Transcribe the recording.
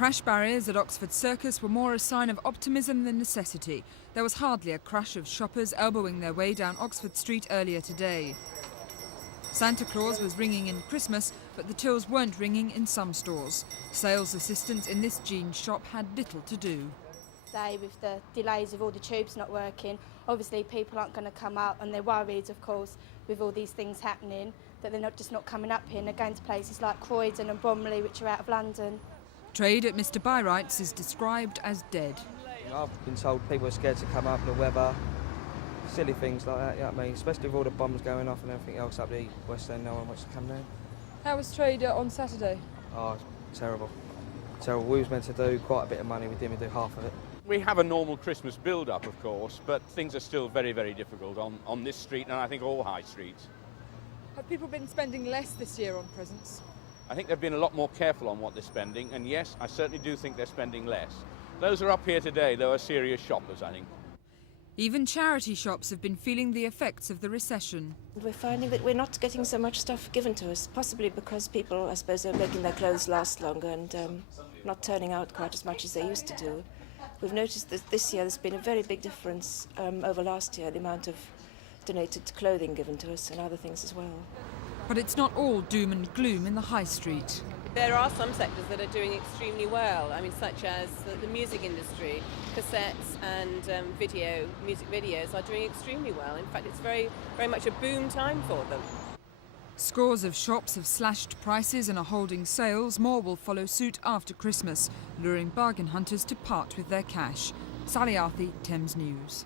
crash barriers at Oxford Circus were more a sign of optimism than necessity. There was hardly a crush of shoppers elbowing their way down Oxford Street earlier today. Santa Claus was ringing in Christmas, but the tills weren't ringing in some stores. Sales assistants in this jeans shop had little to do. With the delays of all the tubes not working, obviously people aren't going to come out, and they're worried, of course, with all these things happening, that they're not coming up here, and they're going to places like Croydon and Bromley, which are out of London. Trade at Mr Byrights is described as dead. I've been told people are scared to come up, the weather, silly things like that, you know what I mean? Especially with all the bombs going off and everything else up the West End, no one wants to come down. How was trade on Saturday? Oh, it's terrible. Terrible. We was meant to do quite a bit of money, we didn't even do half of it. We have a normal Christmas build-up, of course, but things are still very, very difficult on this street and I think all high streets. Have people been spending less this year on presents? I think they've been a lot more careful on what they're spending, and yes, I certainly do think they're spending less. Those who are up here today, though, are serious shoppers, I think. Even charity shops have been feeling the effects of the recession. We're finding that we're not getting so much stuff given to us, possibly because people, I suppose, are making their clothes last longer and not turning out quite as much as they used to do. We've noticed that this year there's been a very big difference over last year, the amount of donated clothing given to us and other things as well. But it's not all doom and gloom in the high street. There are some sectors that are doing extremely well, I mean, such as the music industry. Cassettes and music videos are doing extremely well. In fact, it's very, very much a boom time for them. Scores of shops have slashed prices and are holding sales. More will follow suit after Christmas, luring bargain hunters to part with their cash. Sally Arthey, Thames News.